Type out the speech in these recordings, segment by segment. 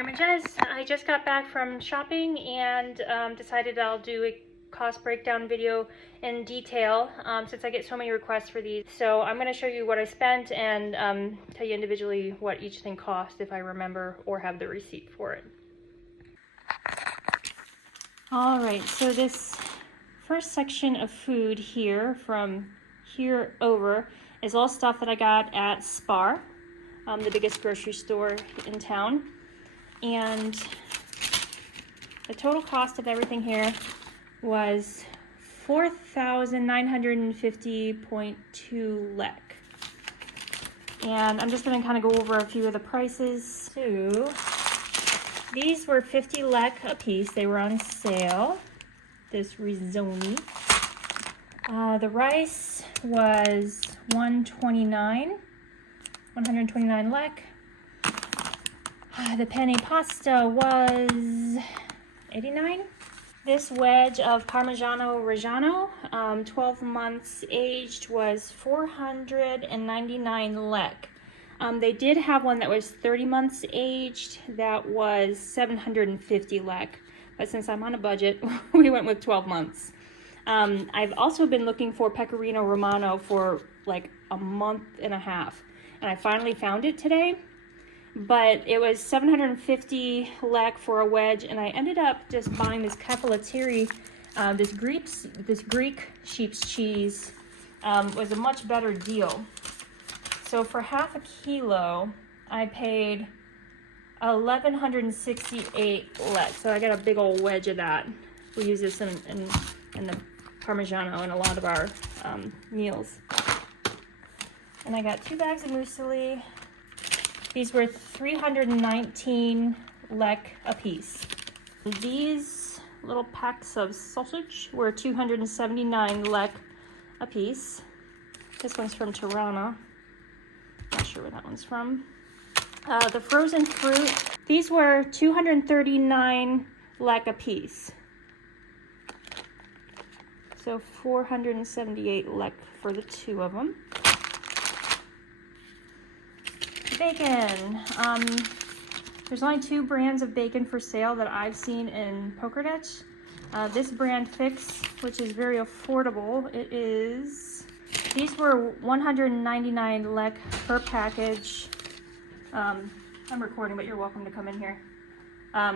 Images. I just got back from shopping and decided I'll do a cost breakdown video in detail since I get so many requests for these. So I'm going to show you what I spent and tell you individually what each thing cost if I remember or have the receipt for it. Alright, so this first section of food here, from here over, is all stuff that I got at Spar, the biggest grocery store in town. And the total cost of everything here was 4,950.2 lek. And I'm just going to kind of go over a few of the prices. So these were 50 lek a piece. They were on sale. This risoni. The rice was 129 lek. The penne pasta was 89. This wedge of Parmigiano Reggiano, 12 months aged, was 499 lek. They did have one that was 30 months aged, that was 750 lek. But since I'm on a budget, we went with 12 months. I've also been looking for Pecorino Romano for like a month and a half. And I finally found it today. But it was 750 lek for a wedge, and I ended up just buying this cappellateri, this Greek sheep's cheese, was a much better deal. So for half a kilo, I paid 1,168 lek. So I got a big old wedge of that. We use this in the Parmigiano in a lot of our meals. And I got 2 bags of muesli. These were 319 lek a piece. These little packs of sausage were 279 lek a piece. This one's from Tirana. Not sure where that one's from. The frozen fruit, these were 239 lek a piece. So 478 lek for the 2 of them. Bacon. There's only 2 brands of bacon for sale that I've seen in Pokerdetch. This brand Fix, which is very affordable, these were 199 lek per package. I'm recording, but you're welcome to come in here.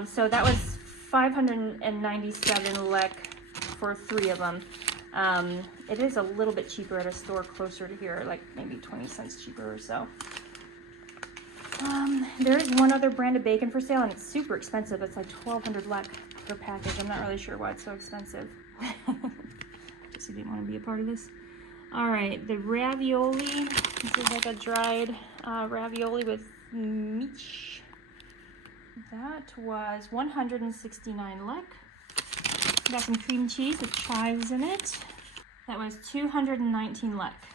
So that was 597 lek for 3 of them. It is a little bit cheaper at a store closer to here, like maybe 20 cents cheaper or so. There is one other brand of bacon for sale, and it's super expensive. It's like 1,200 lek per package. I'm not really sure why it's so expensive. Guess you didn't want to be a part of this. All right, the ravioli. This is like a dried ravioli with meat. That was 169 lek. Got some cream cheese with chives in it. That was 219 lek.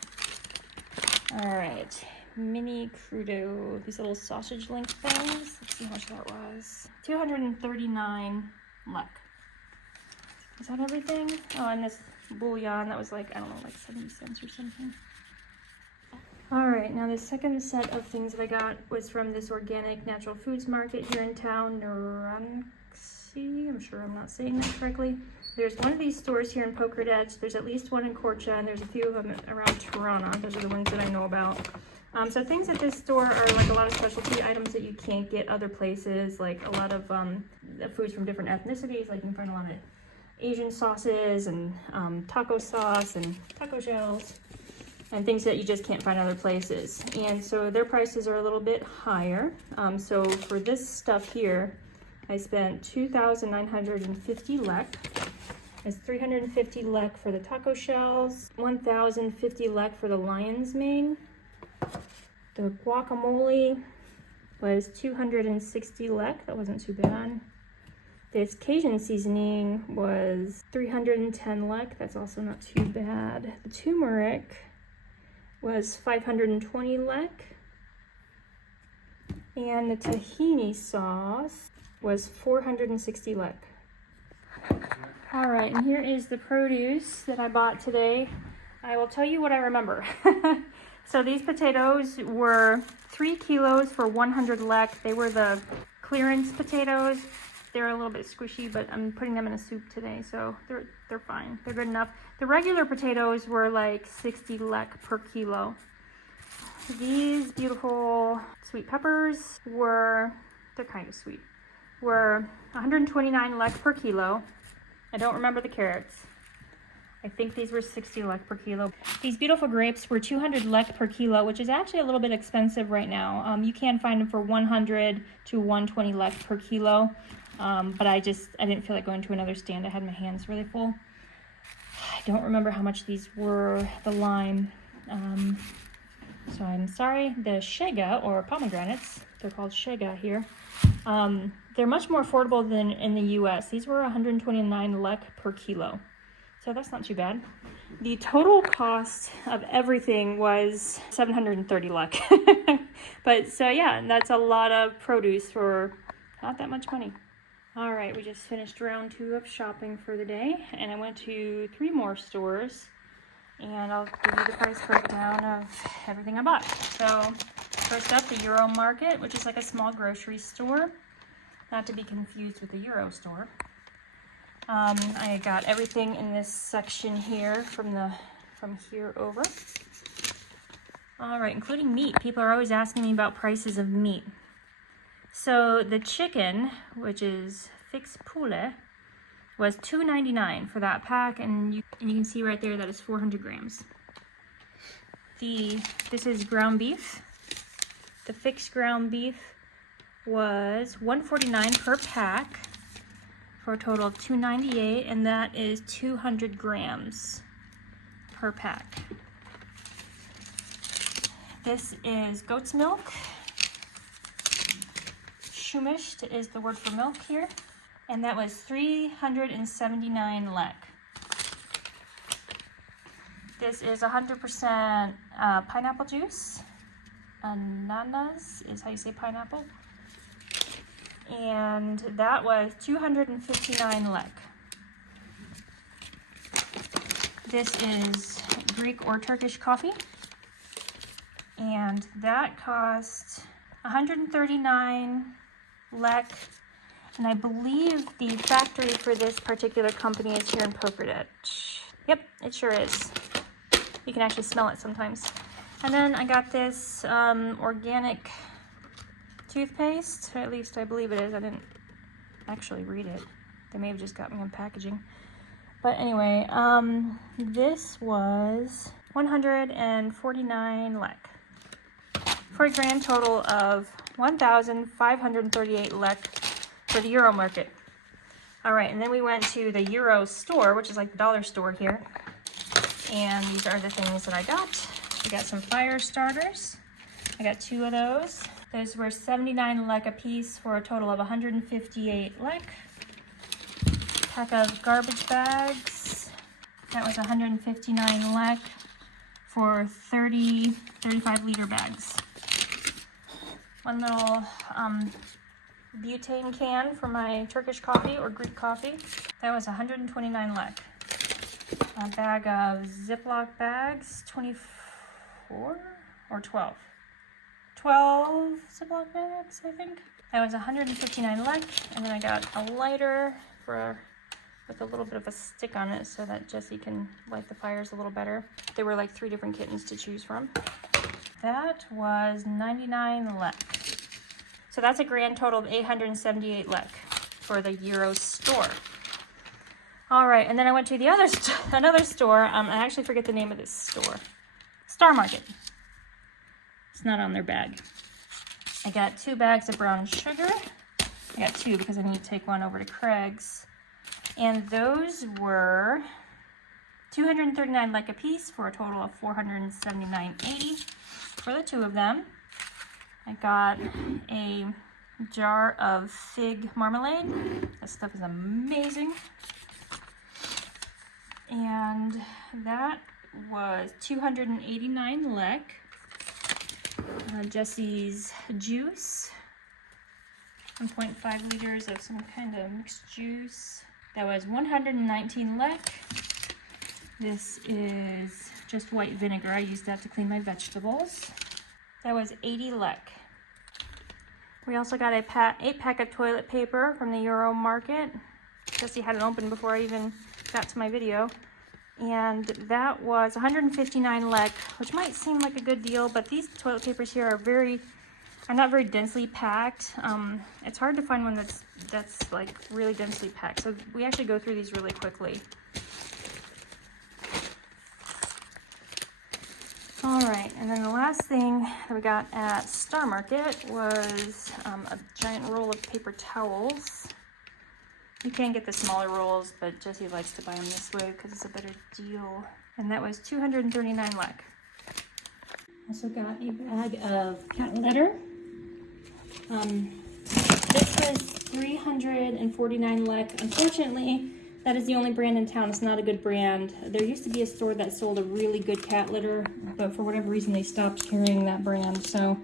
All right. Mini crudo, these little sausage link things. Let's see how much that was. 239 lek. Is that everything? Oh, and this bouillon, that was like, I don't know, like 70 cents or something. Alright, now the second set of things that I got was from this organic natural foods market here in town, Naranxi. I'm sure I'm not saying that correctly. There's one of these stores here in Pokerdetch. There's at least one in Korcha, and there's a few of them around Tirana. Those are the ones that I know about. So things at this store are like a lot of specialty items that you can't get other places, like a lot of foods from different ethnicities. Like you can find a lot of Asian sauces and taco sauce and taco shells and things that you just can't find other places. And so their prices are a little bit higher. So for this stuff here, I spent 2,950 lek. It's 350 lek for the taco shells, 1,050 lek for the lion's mane. The guacamole was 260 lek. That wasn't too bad. This Cajun seasoning was 310 lek. That's also not too bad. The turmeric was 520 lek. And the tahini sauce was 460 lek. All right, and here is the produce that I bought today. I will tell you what I remember. So these potatoes were 3 kilos for 100 lek. They were the clearance potatoes. They're a little bit squishy, but I'm putting them in a soup today, so they're fine. They're good enough. The regular potatoes were like 60 lek per kilo. These beautiful sweet peppers were, they're kind of sweet, were 129 lek per kilo. I don't remember the carrots. I think these were 60 lek per kilo. These beautiful grapes were 200 lek per kilo, which is actually a little bit expensive right now. You can find them for 100 to 120 lek per kilo. But I didn't feel like going to another stand. I had my hands really full. I don't remember how much these were, the lime. So I'm sorry. The shega, or pomegranates, they're called shega here. They're much more affordable than in the US. These were 129 lek per kilo. So that's not too bad. The total cost of everything was 730 lek. But so yeah, that's a lot of produce for not that much money. All right, we just finished round 2 of shopping for the day, and I went to 3 more stores, and I'll give you the price breakdown of everything I bought. So first up, the Euro Market, which is like a small grocery store, not to be confused with the Euro store. I got everything in this section here from here over. All right, including meat. People are always asking me about prices of meat. So the chicken, which is fix poulet, was $2.99 for that pack, and you can see right there that is 400 grams. This is ground beef. The fixed ground beef was $1.49 per pack for a total of $2.98, and that is 200 grams per pack. This is goat's milk. Shumished is the word for milk here, and that was 379 lek. This is 100% pineapple juice. Ananas is how you say pineapple. And that was 259 lek. This is Greek or Turkish coffee, and that cost 139 lek, and I believe the factory for this particular company is here in Pokerditch. Yep, it sure is. You can actually smell it sometimes. And then I got this organic toothpaste, or at least I believe it is. I didn't actually read it. They may have just got me on packaging. But anyway, this was 149 lek for a grand total of 1,538 lek for the Euro Market. All right, and then we went to the Euro store, which is like the dollar store here. And these are the things that I got. I got some fire starters. I got 2 of those. Those were 79 lek a piece for a total of 158 lek. Pack of garbage bags. That was 159 lek for 35 liter bags. One little butane can for my Turkish coffee or Greek coffee. That was 129 lek. A bag of Ziploc bags, 24 or 12. 12 Ziploc bags, I think. That was 159 lek. And then I got a lighter with a little bit of a stick on it so that Jessie can light the fires a little better. There were like 3 different kittens to choose from. That was 99 lek. So that's a grand total of 878 lek for the Euro store. All right, and then I went to the another store. I actually forget the name of this store. Star Market. It's not on their bag. I got 2 bags of brown sugar. I got 2 because I need to take one over to Craig's. And those were 239 lek a piece for a total of 479.80 for the 2 of them. I got a jar of fig marmalade. This stuff is amazing. And that was 289 lek. Jessie's juice, 1.5 liters of some kind of mixed juice. That was 119 lek. This is just white vinegar. I used that to clean my vegetables. That was 80 lek. We also got a 8-pack of toilet paper from the Euro Market. Jesse had it open before I even got to my video. And that was 159 lek, which might seem like a good deal, but these toilet papers here are not very densely packed. It's hard to find one that's like really densely packed. So we actually go through these really quickly. All right, and then the last thing that we got at Star Market was a giant roll of paper towels. You can get the smaller rolls, but Jesse likes to buy them this way because it's a better deal. And that was 239 lek. Also got a bag of cat litter. This was 349 lek. Unfortunately, that is the only brand in town. It's not a good brand. There used to be a store that sold a really good cat litter, but for whatever reason they stopped carrying that brand. So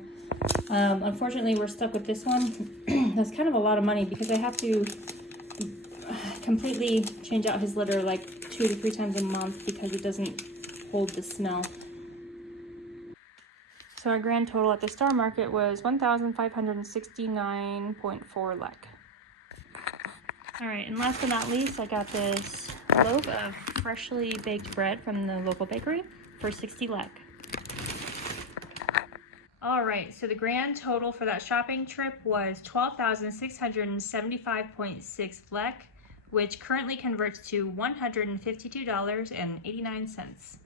unfortunately we're stuck with this one. That's kind of a lot of money because I have to completely change out his litter like 2 to 3 times a month because it doesn't hold the smell. So our grand total at the Star Market was 1,569.4 lek. All right, and last but not least, I got this loaf of freshly baked bread from the local bakery for 60 lek. All right, so the grand total for that shopping trip was 12,675.6 lek, which currently converts to $152.89.